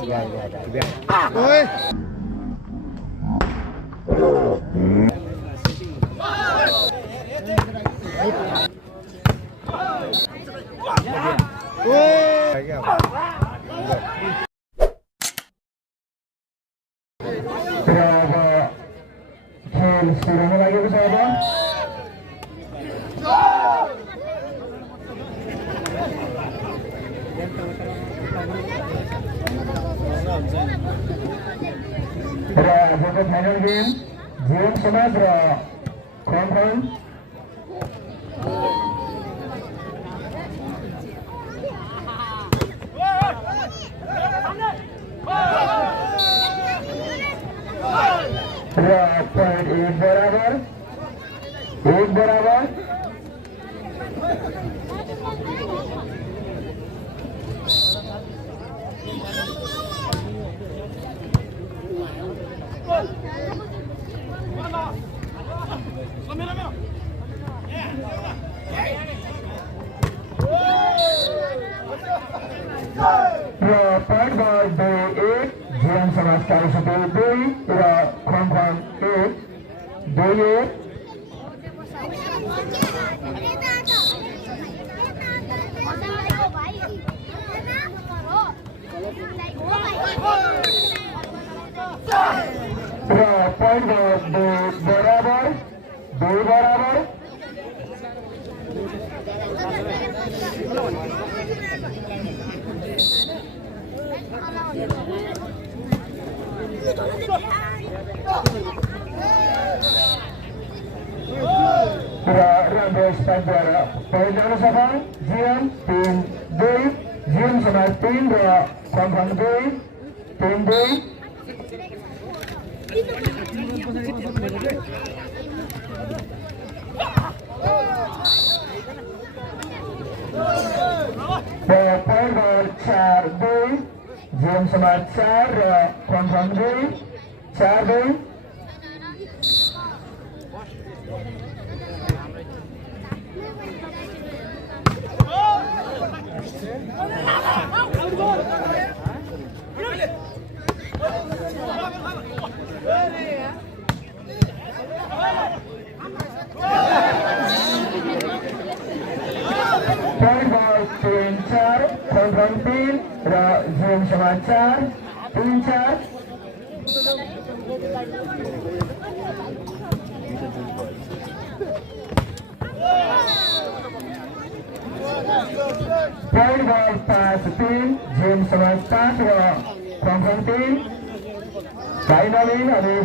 Ôi. खेल सुरु हुन लागेको छ अब र आजको फाइनल गेम जीवन समाज र खनखन र पॉइंट एक बराबर र पॉइंट बॉल 2-1 जीवन समाज कालसुपे 2 र खनखन 1 2-1 र पॉइंट बॉल 2 बराबर राम्रो स्ट्राइकद्वारा पॉइन्ट जान सफल जीवन 3-2 जीवन समाज 3 र खनखन 2 3-2 पॉइंट बॉल 4-2 जीवन समाज 4 र खनखन 2 4-2 पॉइंट बॉल 3-4 खनखन 3 र जीवन समाज 4 3-4 पॉइंट बॉल 5-3 जीवन समाज 5 र खनखन 3 फाइनलिन अनि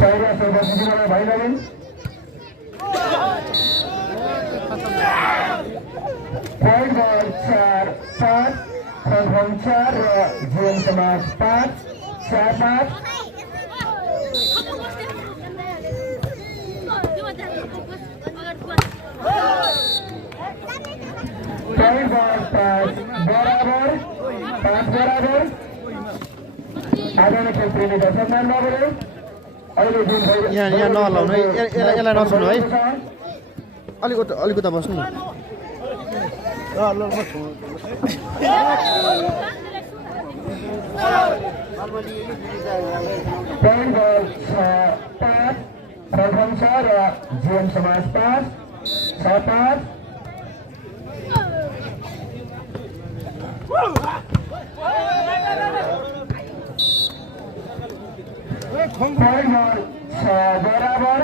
चाहिए सर्वसिद्धीमा फाइनलिन पॉइंट बॉल 4-5 खनखन 4 र जीवन समाज 5 4-5 पॉइंट बॉल 5 बराबर आदरणीय खेल प्रेमी दर्शक महानुभावहरू अहिले जुन यहाँ नहलाउनु है यसलाई नछुनु है अलिकता बस्नु न पॉइंट बॉल 6-5 खनखन 6 र जीवन समाज 5 6-5 पॉइंट बॉल 6 बराबर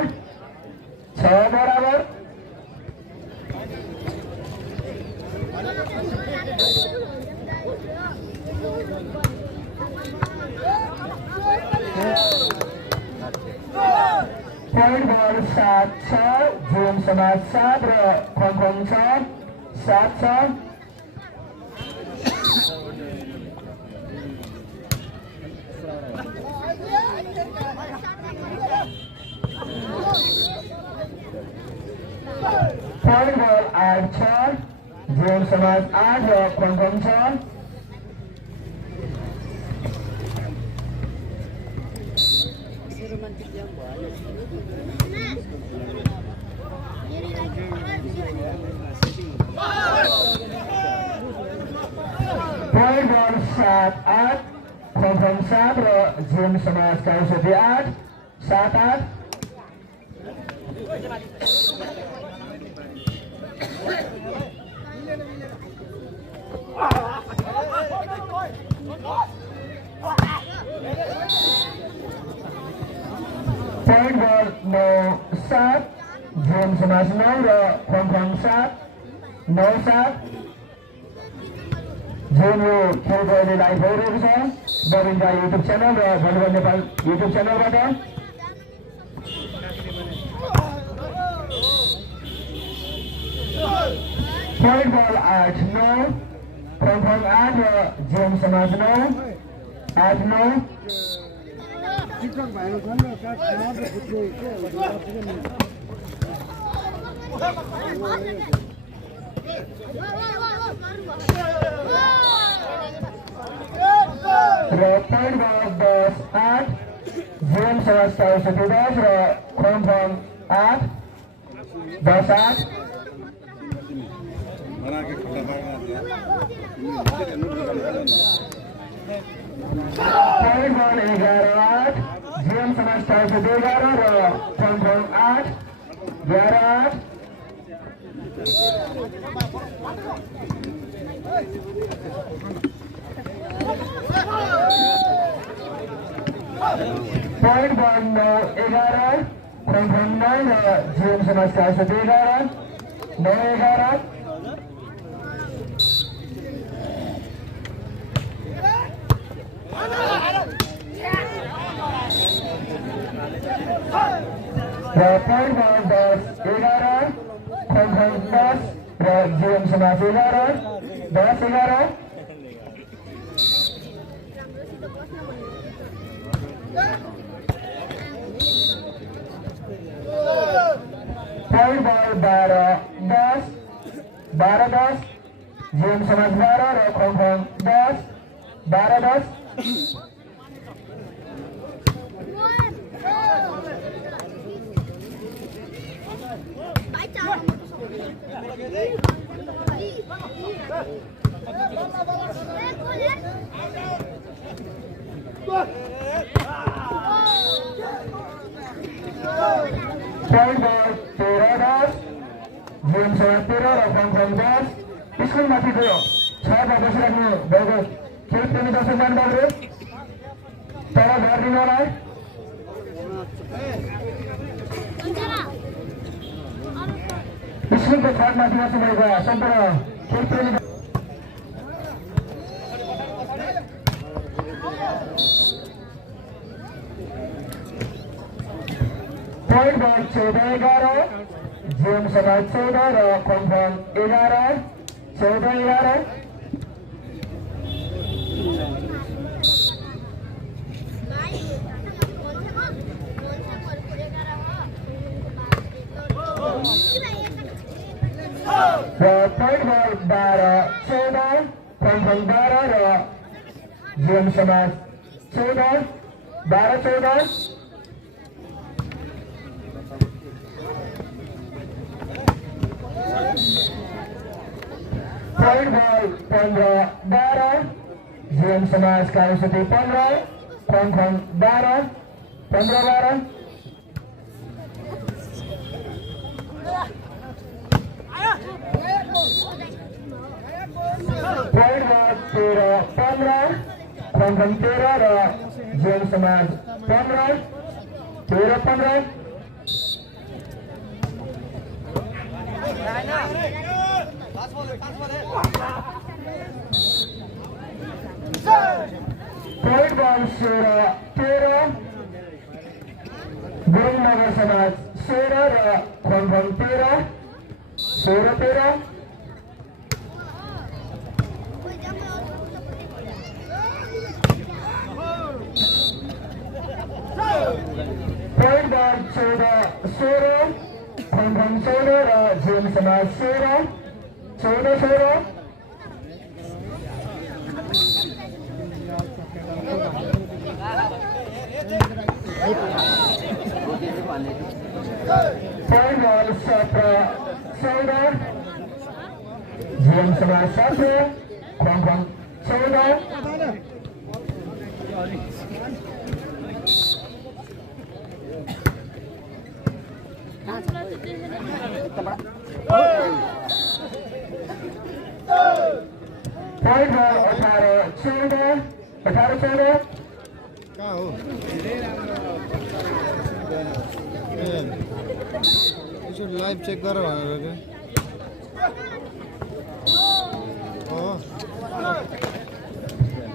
पॉइंट बॉल 7-6 जीवन समाज 7 र खनखन 6 7-6 पॉइंट बॉल 8-6 जीवन समाज 8 र खनखन 6 पॉइंट बॉल 7 7-8 Krong 7 र जिम समाज काउसती 8 7-8 Point ball 9-7 जिम समाज 9 र Krong 7 9-7 जुन यो खेलको अहिले लाइभ भइरहेको छ बबिन्दा युट्युब च्यानल र भलिबल नेपाल युट्युब च्यानलबाट पोइन्ट बल 8-9 Krong 8 र जिम समाज 9 8-9 र पोइन्ट बल 10-8 जिम समाज काउसती 10 र Krong 8 10-8 पोइन्ट बल 11-8 जिम समाज काउसती 11 र Krong 8 11-8 पोइन्ट बल 9-11 Krong 9 र जिम समाज काउसती 11 9-11 र पोइन्ट बल 10-11 Krong 10 र जिम समाज 11 10-11 पोइन्ट बल 12-10 12-10 जिम समाज 12 र Krong 10 12-10 पोइन्ट बल 13-10 जिम समाज 13 र Krong 10 स्कुलमाथि गयो 6 बसिराख्नु भएको खेलप्रेमी दर्शक बान्धवहरू तल गरिदिनु होला है स्कुलको छतमाथि बसिरहेका सम्पूर्ण खेलप्रेमी पोइन्ट बल 14-11 जिम समाज 14 र Krong 11 14-11 र पोइन्ट बल 12-14 Krong 12 र जिम समाज 14 12-14 पोइन्ट बल 15-12 जिम समाज काउसती 15 Krong 12 15-12 पोइन्ट बल 13-15 Krong 13 र जिम समाज 15 13-15 पोइन्ट बल 16-13 गुरुङनगर समाज 16 र Krong 13 16-13 पोइन्ट बल 14-16 Krong 14 र जिम समाज 16 14-16 पोइन्ट बल 17-14 जिम समाज 17 Krong 14 Point ball 18-14 कहाँ हो यसो लाइभ चेक गर भनेर हो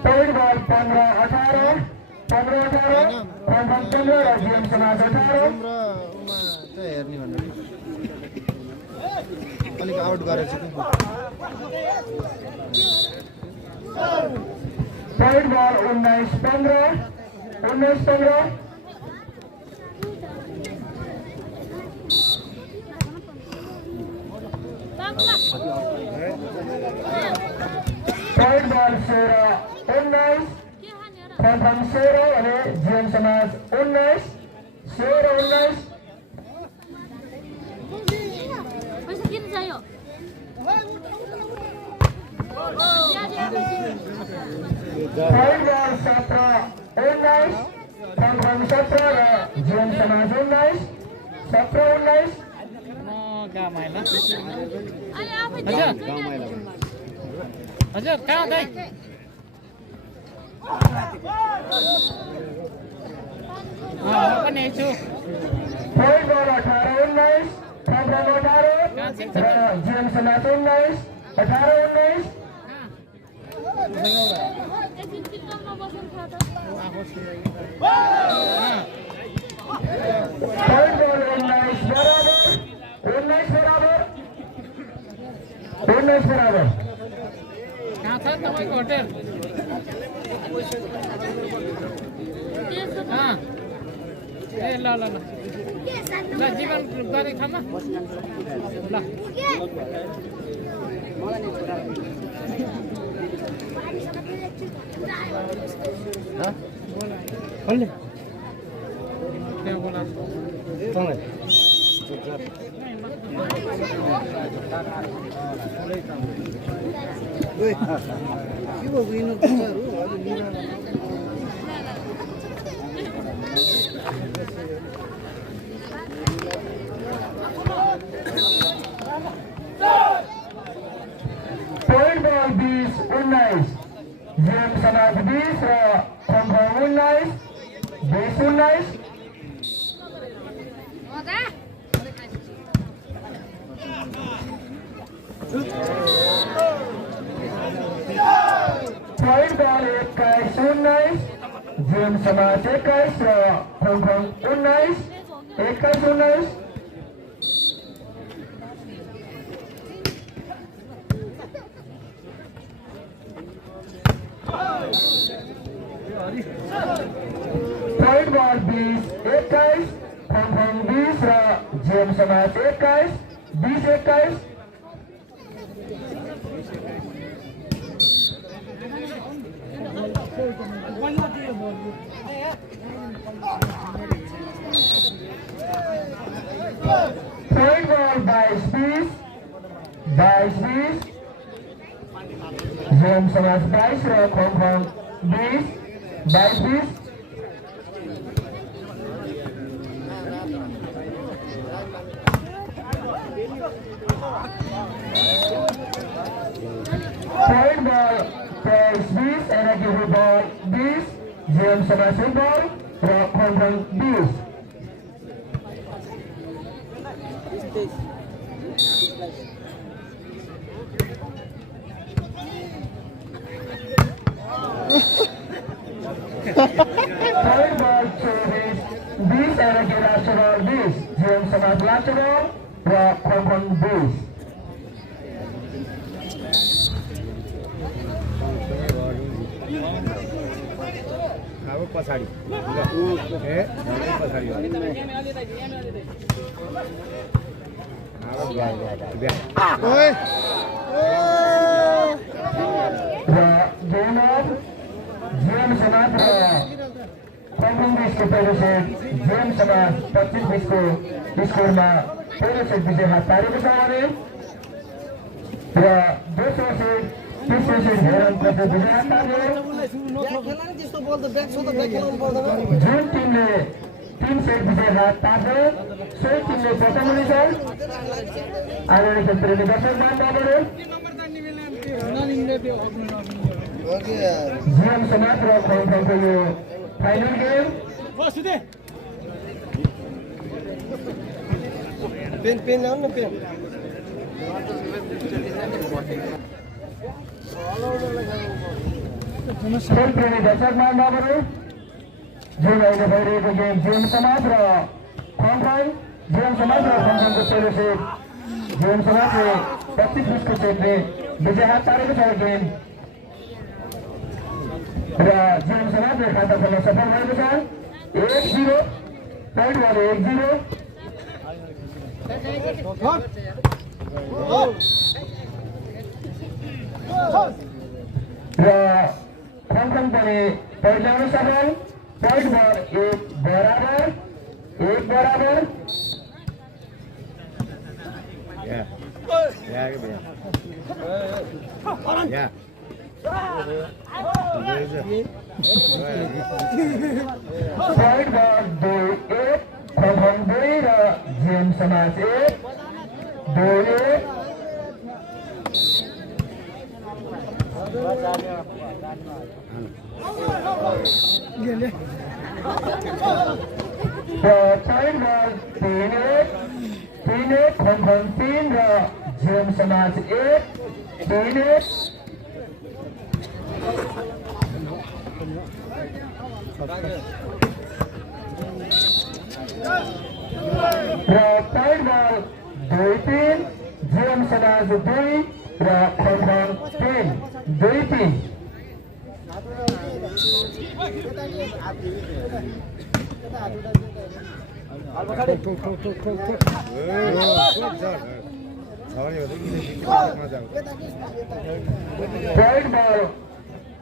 Point ball 15-18 15-18 र GM समाज 18 तिम्रो उमा चाहिँ हेर्ने भन्नु अलिक आउट गरेछ कि Point ball 19-15 Point ball 19 Pantang Sero oleh GM Semas 19 Sero 19 Point ball 17 Pantang 17 GM Semas 19 17 हजुर कहाँ दाइ म पनि छु Point ball 18-19 Pantang 18 GM Semas 19 18-19 Point ball 19 बराबर कहाँ छ तपाईँको होटेल ए ल ल ल ल जीवन गरे खामा ल कसले त्यहाँ बोला सँगै ओए के भयो यिनीहरू कुराहरू अलि मिला Point ball 20-19 GM Semas 20 र Pantang 19 20-19 Point ball 21-19 GM Semas 21 र Pantang 19 21-19 Point ball 20-21 Pantang 20 र GM Semas 21 20-21 Point ball 22-20 GM Semas 22 र Pantang 20 22-20 Point ball 23-20 energi ball 20 GM Semas ball र Pantang 20 Point ball 24-20 energi last ball 20 GM Semas last ball र Pantang 20 अब पछाडि ए पछाडि ओए र गेम अफ GM Semas र Pantang 20 को पहिलो सेट GM Semas 25-20 को स्कोरमा पहिलो सेट विजय हात पारेको छ भने र दोस्रो सेट त्यसपछि हेरन प्रति विजयताले जुन टिमले 3 सेट विजय हात तान्छ सोही टिमले प्रथम हुनेछ आगामी खेलप्रेमी दर्शक बान्धवहरू जीवन समाज र खलखलको यो फाइनल गेम पेन ल्याउनु न पेन खेलप्रेमी दर्शक बान्धवहरू जुन अहिले भइरहेको गेम जीवन समाज र खलखल जीवन समाज र खलखलको पहिलो सेट जीवन समाजले 25-20 को सेटले विजय हात तारेको छ गेम र जीवन समाजले खाता खोल्न सफल भएको छ 1-0 पोइन्ट वाले 1-0 र खलखल पनि पोइन्ट ल्याउन सफल पोइन्ट बल 1 बराबर पोइन्ट बल 2-1 खलखल 2 र जीवन समाज 1 2-1 पोइन्ट बल 3-1 खलखल 3 र जीवन समाज 1 3-1 र पोइन्ट बल 2-3 जीवन समाज 2 र खलखल 3 2-3 पोइन्ट बल 4-2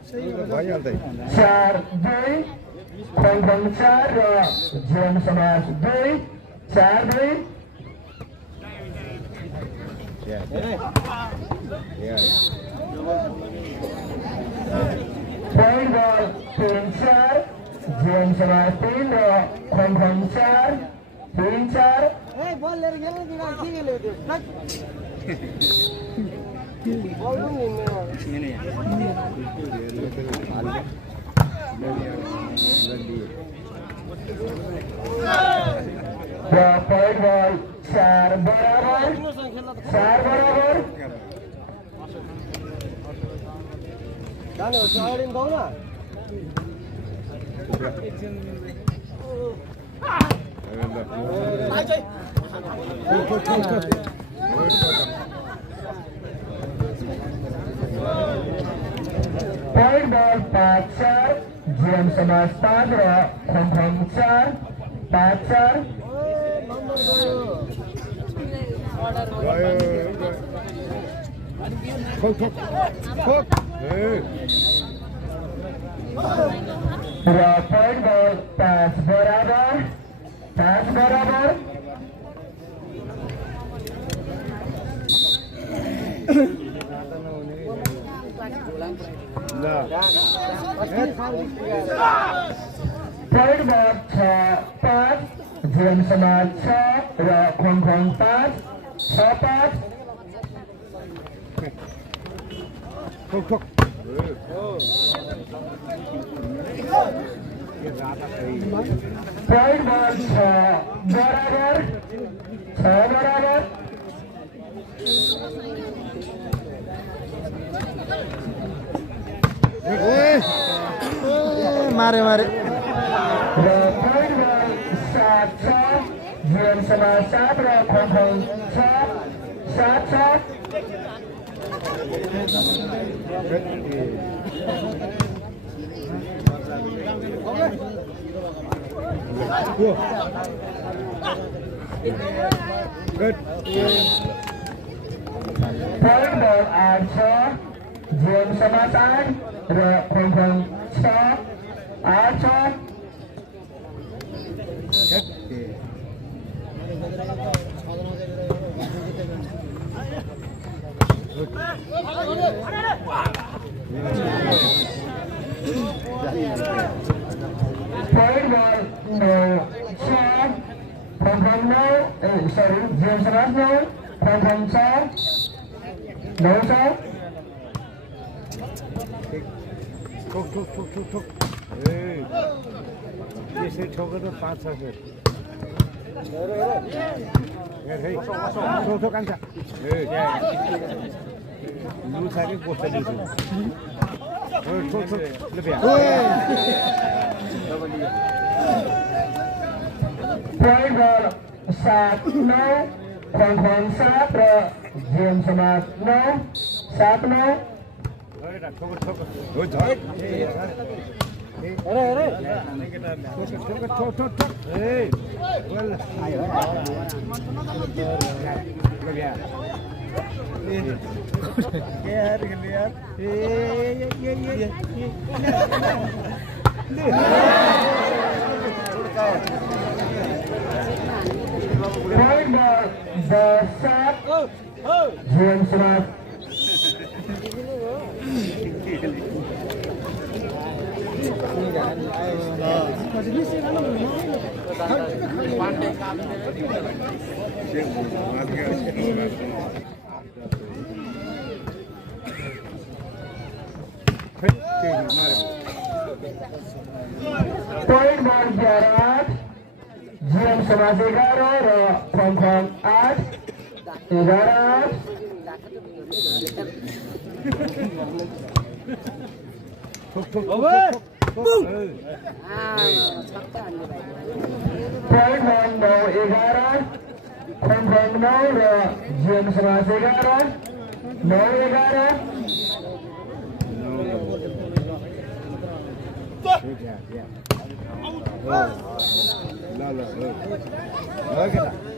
खलखल 4 र जीवन समाज 2 4-2 पोइन्ट बल 3-4 जीवन समाज 3 र खलखल 4 3-4 बल लिएर खेल्नु दिँदा के खेल्यो त्यो बल पनि पोइन्ट बल 4 बराबर जानु अगाडि गाउँ न पोइन्ट बल 5-4 जीवन समाज 5 र खलखल 4 5-4 र पोइन्ट बल 5 बराबर पोइन्ट बल 6-5 जीवन समाज 6 र खलखल 5 6-5 पोइन्ट बल 6 बराबर मारे र पोइन्ट बल 7-6 जीवन समाज 7 र खलखल 7-7 Good. Point ball 8 जीवन समाज 8 र खलखल 6 8 Good. Point ball, no shot. From now, sorry, James Raj now. From shot. No shot. ठोक यसरी ठोकेर 5-6 फेर ठोक कान्छ लु साके गोस्ता दिन्छु ठोक ल बिहा Point ball, 7-9. From 7 र James Raj now. 7-9. ठोक हो झट अरे ठोक ए बोल आयो यार Point ball, the shot. James Raj. Point ball, Jarat. James Raj 11 र Pongkong 8. 11. ठोक Point ball, 9 11. Pongkong 9 र James Raj 11. 9-11.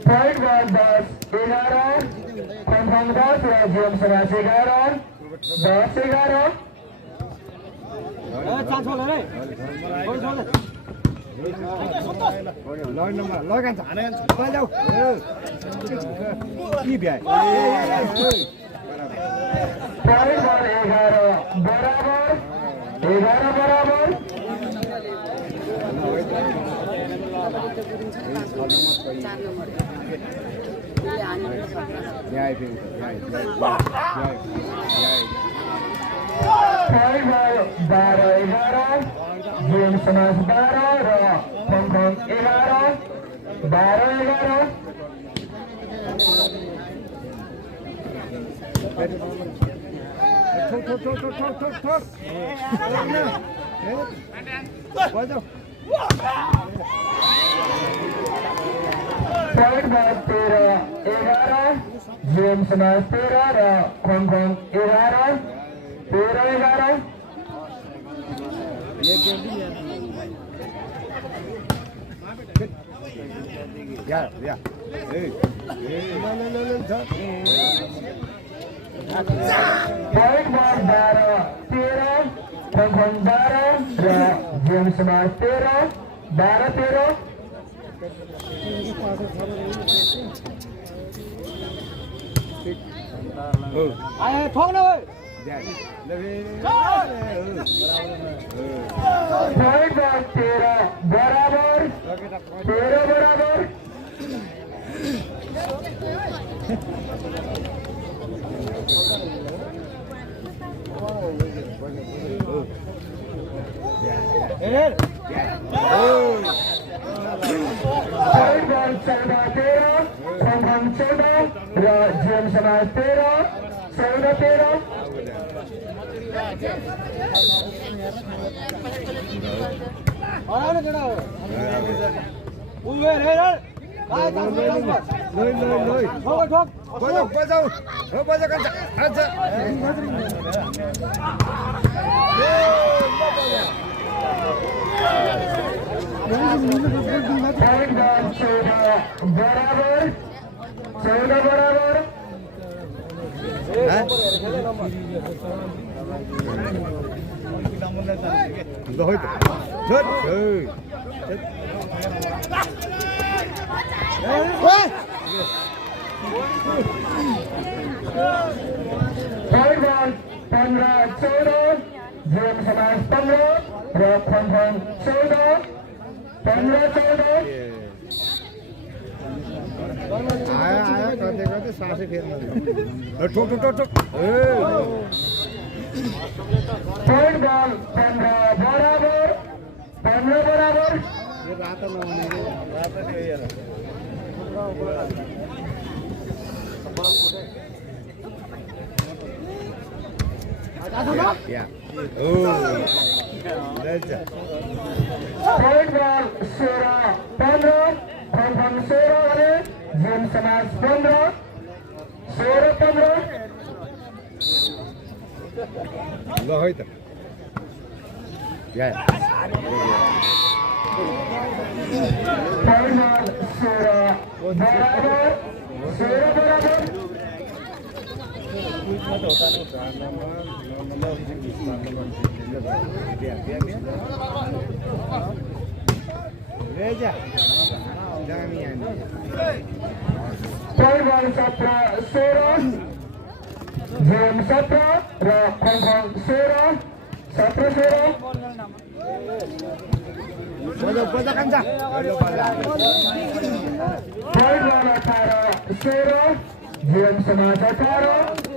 Point ball, 10-11. Pongkong 10 र James Raj 11. 10-11. Point ball, 11 बराबर. 11 बराबर. Point ball, 12-11. James Raj 12 र Pongkong 11. 12-11. Point ball, 13-11. James Raj 13 र Pongkong 11. 13-11. Point ball, 12-13. Pongkong 12 र James Raj 13. 12-13. आए ठोक न ओए Point ball, 13 बराबर. 13 बराबर. Point ball, 14-13. Pongkong 14 र James Raj 13. 14-13. Point ball, 14 बराबर. 14 बराबर. Point ball, 15-14 जीवन समाज 15 र खनखन 14 15-14 आयो गर्दै सासै फेर्न ठोक ठोक ठोक पोइन्ट बल 15 बराबर 15 बराबर यो रातो नहुने रातो त्यो हेर या ओ पोइन्ट बल 16-15 खनखन 16 भने जीवन समाज 15 16-15 ल है त या पोइन्ट बल 16 बराबर 16 बराबर पोइन्ट बल 17-16 जीवन 17 र खनखन 16 17-16 पोइन्ट बल 18-16 जीवन समाज 18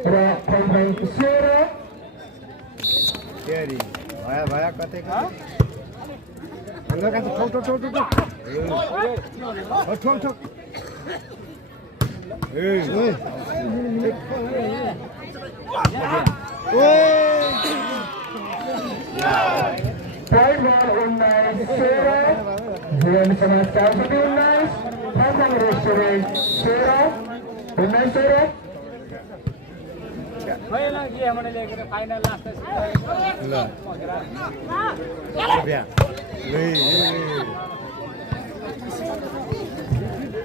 र खनखन 16 भया कतै ठोक ठोक ठोक ठोक ठोक ठोक पोइन्ट बल 19-16 जीवन समाज 419 खनखन रेस्टुरेन्ट 16 19-16 फाइनल लास्ट ल बिया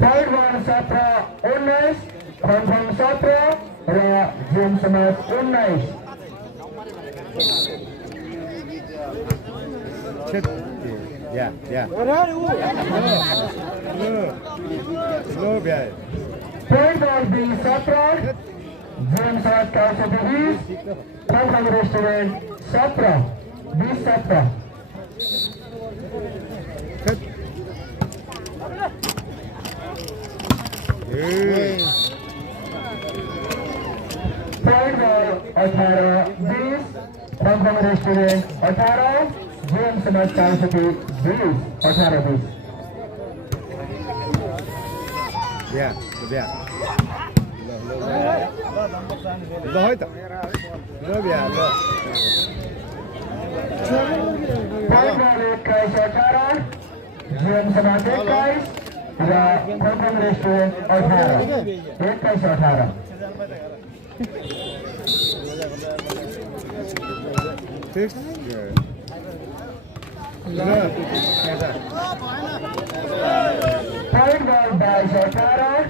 पोइन्ट बल 17-19 खनखन 17 र जीवन समाज 19 या लो बिया पोइन्ट बल 20-17 जीवन समाज 420 खनखन रेस्टुरेन्ट 17 20-17 पोइन्ट बल 18-20 खनखन रेस्टुरेन्ट 18 जीवन समाज 420 18-20 बिया बिया ल है त ल बिया ल पोइन्ट बल 21-18 जीवन समाज 21 र खनखन रेस्टुरेन्ट 18 21-18 ठीक ल पोइन्ट बल 22-18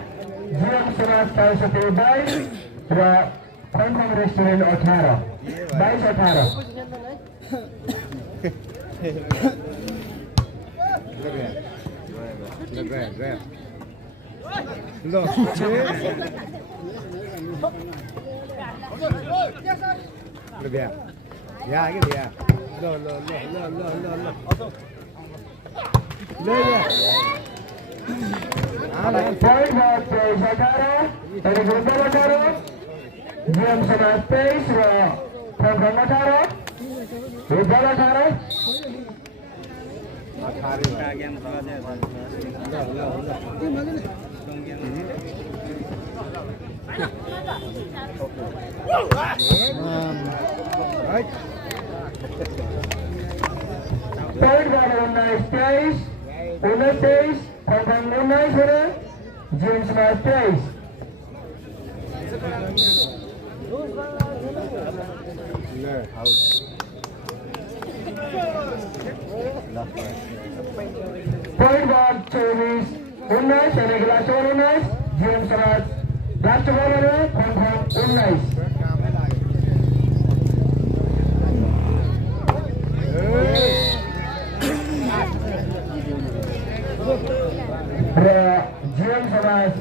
जीवन समाज 422 र खनखन रेस्टुरेन्ट 18 22-18 बिया या आगे बिया लो लो लो लो लो लो लो ले या पोइन्ट बल 23-18 जीवन समाज 23 र खनखन 18 18 पोइन्ट बल 19-23 19-23 खनखन 19 भने जीवन समाज 23 पोइन्ट बल 24-19 अनेकला 19 जीवन समाज लास्ट बल भने खनखन 19 र जीवन समाज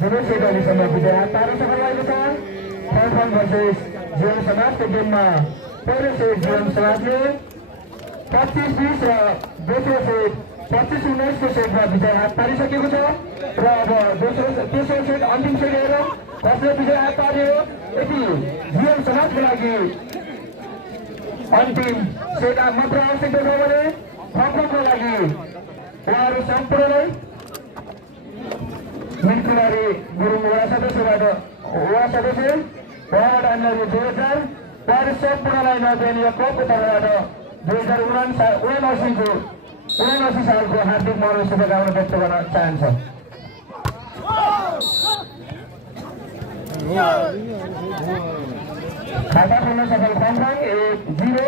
दुवै सेट अहिलेसम्म विजय 13 सफल भएको छ। खम्फाङ भर्सेस जीवन समाजको गेममा पहिलो सेट जीवन समाजले 25-20 र दोस्रो सेट 25-19 को सेटमा विजय हात पारिसकेको छ र अब तेस्रो सेट अन्तिम सेट हेरौँ कसले विजय हात पार्यो। यति जीवन समाजको लागि अन्तिम सेट मात्र आवश्यक छ भने खम्फाङको लागि उहाँहरू सम्पूर्णलाई मिनकुमारी गुरुङ वडा सदस्यबाट उहाँबाट अन्य 2000 उहाँहरू सम्पूर्णलाई नदेनीय कपको तर्फबाट 2079 सालको हार्दिक मनोरञ्जन शुभकामना व्यक्त गर्न चाहन्छ। खाता खोल्न सफल खम्फाङ 1-0।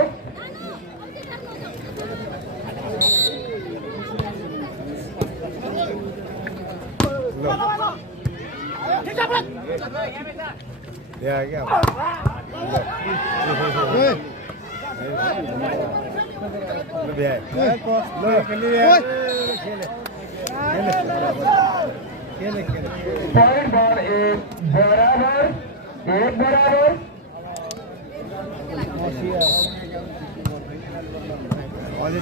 पॉइंट बॉल एक बराबर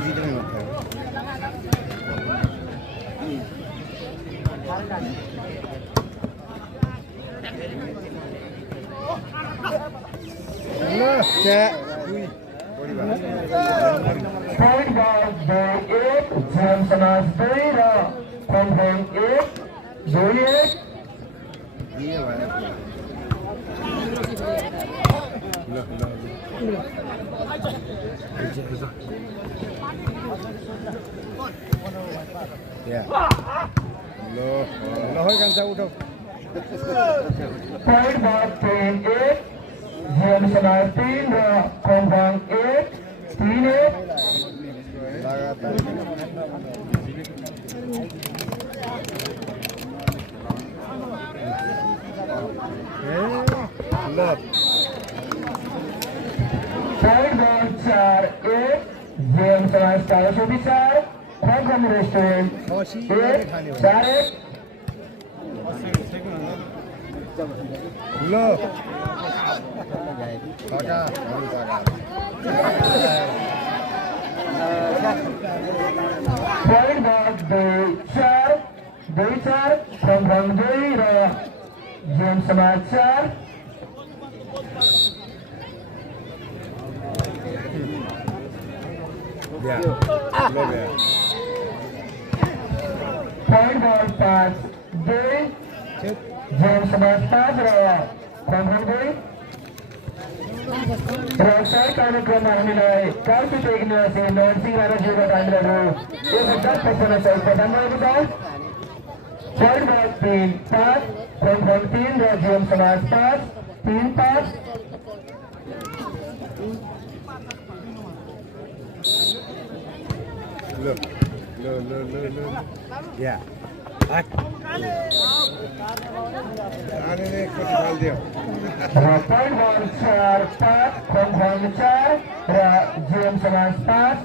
जीतने होता है। पॉइंट बॉल 2-1 जीवन समाज 2 र खम्फाङ 1 2-1। पॉइंट बॉल 3-1 जीवन समाज 3 र खम्फाङ 1 3-1। पॉइंट बॉल 4-1 जीवन समाज 404 खम्फाङ रेस्टुरेन्ट 4-1। पॉइंट बॉल 2-4 खम्फाङ 2 र जीवन समाज 4। पॉइंट बॉल 5-2 जीवन समाज 5 र खम्फाङ 2। व्यवसाय कार्यक्रममा हामीलाई कालची टेक निवासी नरसिंह राणाज्यूबाट हामीलाई 1050 सहयोग प्रदान गरेको छ। पॉइंट बॉल 3-5 खम्फाङ 3 र जीवन समाज 5 3-5। पॉइंट बॉल 4-5 खम्फाङ 4 र जीवन समाज 5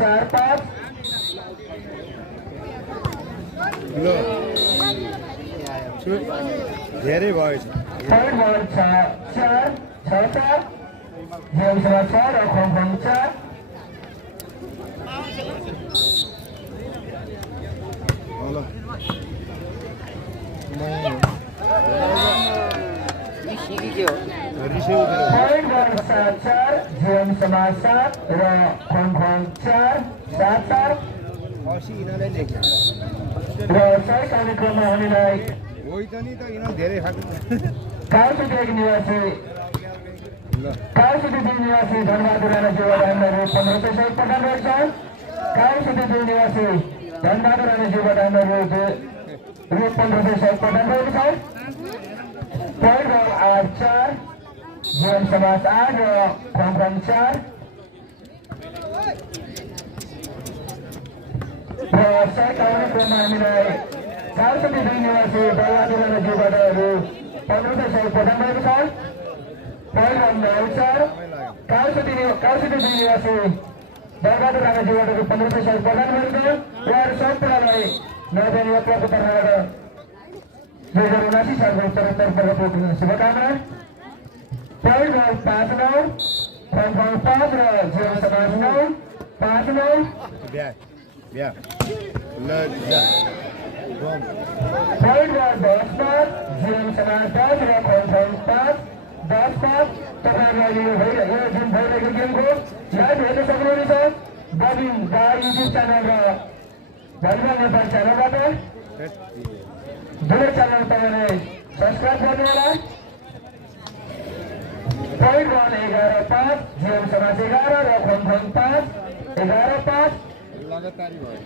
4-5। धेरै भयो। पॉइंट बॉल 4-4 6-4 जीवन समाज 4 र खम्फाङ 4। पॉइंट बॉल 7-4 जीवन समाज 7 र खम्फाङ 4 7-4। व्यवसाय कार्यक्रममा हामीलाई कालची टेक निवासी धनबहादुर राणाज्यूबाट हामीलाई 1500 सहयोग प्रदान गरेको छ। कालची 2 निवासी धनबहादुर राणाज्यूबाट हामीलाई 1500 सहयोग प्रदान गरेको छ। पॉइंट बॉल 8-4 जीवन समाज 8 र खम्फाङ 4। व्यवसाय कार्यक्रममा हामीलाई कालची 2 निवासी धनबहादुर राणाज्यूबाट 1500 सहयोग प्रदान गरेको छ। पॉइंट बॉल 9-4 कालची 2 निवासी धनबहादुर राणाज्यूबाट 1500 सहयोग प्रदान गरेको छ। उहाँहरू सम्पूर्णलाई नवदलीय क्लबको तर्फबाट 2079 सालको 74 वर्षको शुभकामना। Point ball 5-9, Hongkong 5 र जिम समाज 9, 5-9. Yeah. Let's go. Point ball 10-5, gym समाज 10 र Hongkong 5, 10-5. तपाईहरुले यो जुन भइरहेको गेमको लाइभ हेर्न सक्नुहुनेछ बबिन दा युट्युब च्यानल र भलिबल नेपाल च्यानलबाट दुवै च्यानल तपाईले सब्स्क्राइब गर्नुहोला। Point ball 11-5, जिम समाज 11 र Hongkong 5, 11-5. लगातार भयो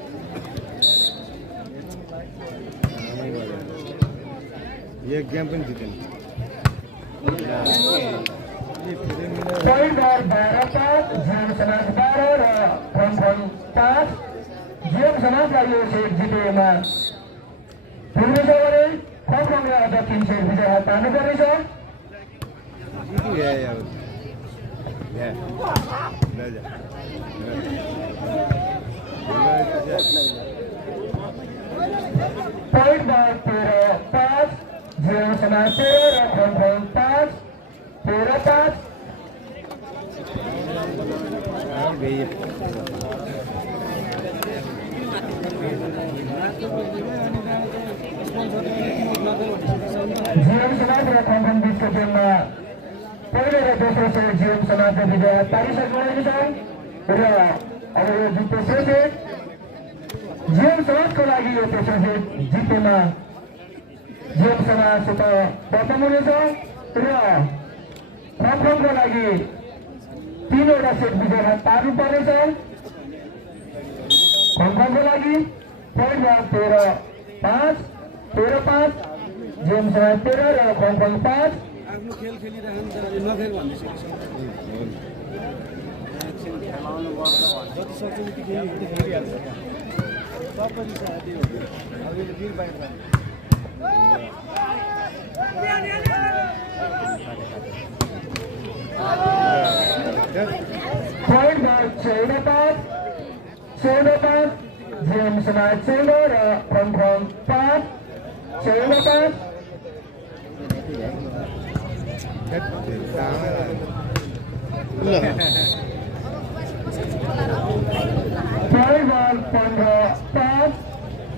ये गेम पनि जित्यो Point ball 12-5, जिम समाज 12 र Hongkong 5. जिम समाजलाई यो सेट जितेमा पुग्नेछ भने हङकङले अझ 3 सेट विजय हात पार्नुपर्नेछ। Point ball 13-5, जिम समाज 13 र Hongkong 5, 13-5. जिम समाज र Hongkong बीचको गेममा पहिलो र दोस्रो सेट जिम समाजले विजय हात पारिसकेको छ र अब यो जुन तेस्रो सेट जिम समाजको लागि यो तेस्रो सेट जितेमा जिम समाजसित प्रथम हुनेछ र हङकङको लागि 3 वटा सेट विजय हात पार्नुपर्नेछ। हङकङको लागि point ball 13-5, 13-5, जिम समाज 13 र Hongkong 5. आफ्नो खेल खेलिरहनु जति नखेल भन्दै जति सक्छ उति खेलिहाल्छ सबैले साथी हो अब यो बिल बाहिर Point ball 14-5, 14-5, जिम समाज 14 र Hongkong 5, 14-5. Point ball 15-5,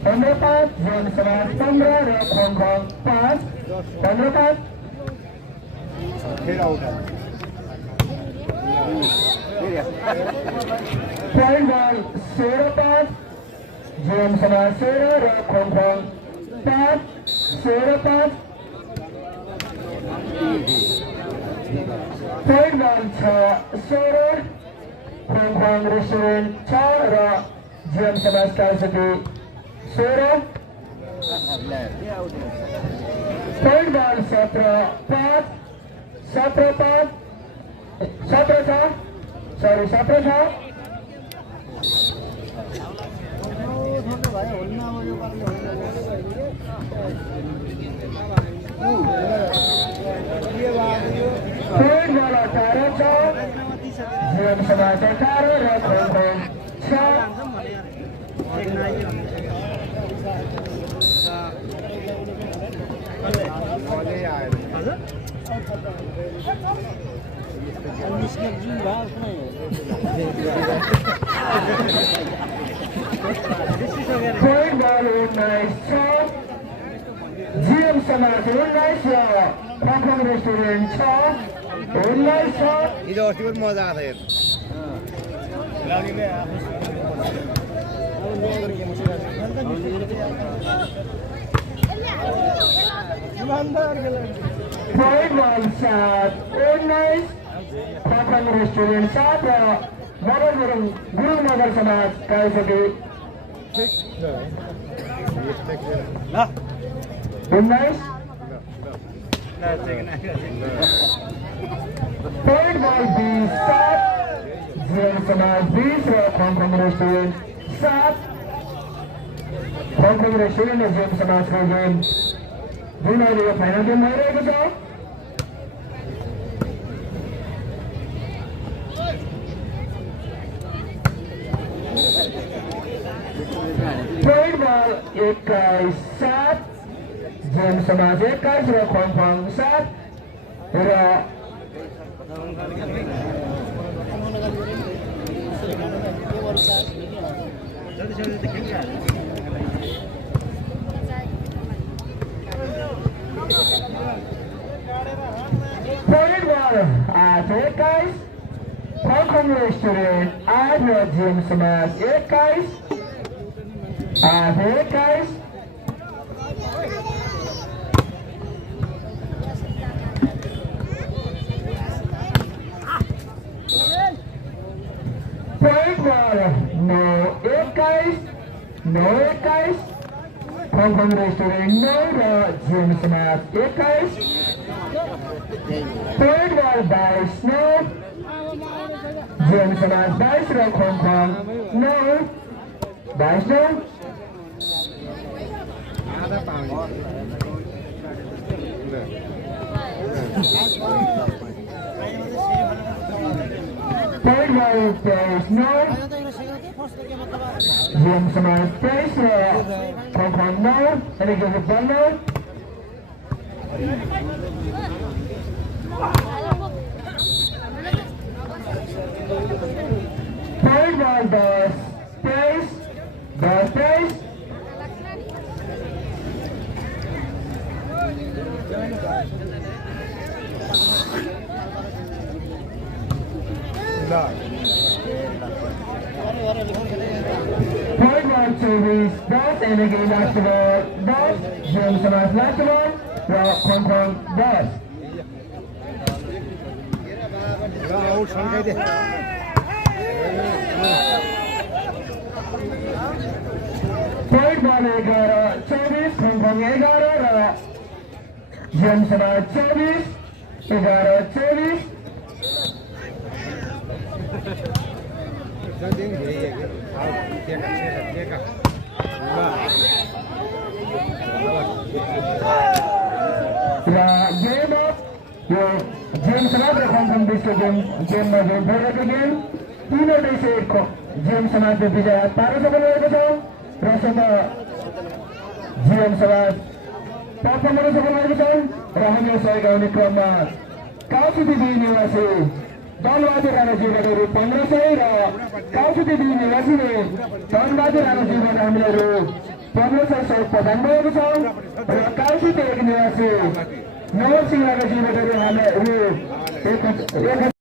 15-5, जिम समाज 15 र Hongkong 5, 15-5. Point ball 16-5, जिम समाज 16 र Hongkong 5, 16-5. Point ball 6-16, Hongkong Restaurant 6 र जिम समाज Scarcity 16. Point ball 17-5, 17-5, 17-6, sorry 17-6. Point ball 18-6, gym समाज 18 र Hongkong 6. Point ball 19-6, जिम समाज 19 र Hongkong Restaurant 6, 19-6. हिजो अस्ति पनि मजा आएको Point ball 7-19, Hongkong Restaurant 7 र गुरु मगर समाज Scarcity 19. Point ball 20-7, जिम समाज 20 र Hongkong Restaurant 7. Hongkong Restaurant र जिम समाजको गेम जुन अहिले यो फाइनल गेम भइरहेको छ। Point ball 21-7, जिम समाज 21 र Hongkong 7 र Point ball. Eight guys. Welcome restaurant. James Mas. 8 guys. 8 guys. Point ball. No 8 guys. No 8 guys. Welcome restaurant. No James Mas. 8 guys. Point ball dice. No. James Mas dice. Hong Kong. No. Dice no. Point ball dice. No. James Mas dice. Hong Kong. No. And it goes a ball no. Point ball dice. Dice. Dice dice. Point ball series. Dice and again last ball. Dice. James Mas last ball. Hong Kong dice. Out छड्काइदे Point ball 11-24 Hong Kong 11 र James Mas 24 11-24 Jatin भेइए के देखा देखा र game of यो James Mas र Hong Kong बिचको गेममा जो भइरहेको गेम 3-1 जेम्स Masले विजय हात पार्न सफल भएको छ र James Mas पर्फर्मर सफल भएको छन् र हामी सहयोग आउने क्रममा काउसुती 2 निवासी दलबहादुर राणाज्यूबाट रु 1500 र काउसुती 2 निवासीले धनबहादुर राणाज्यूबाट हामीलाई रु 1500 सहयोग प्रदान भएको छ र काउसुती 1 निवासी नवसिंह राणाज्यूबाट हामीलाई रु 1000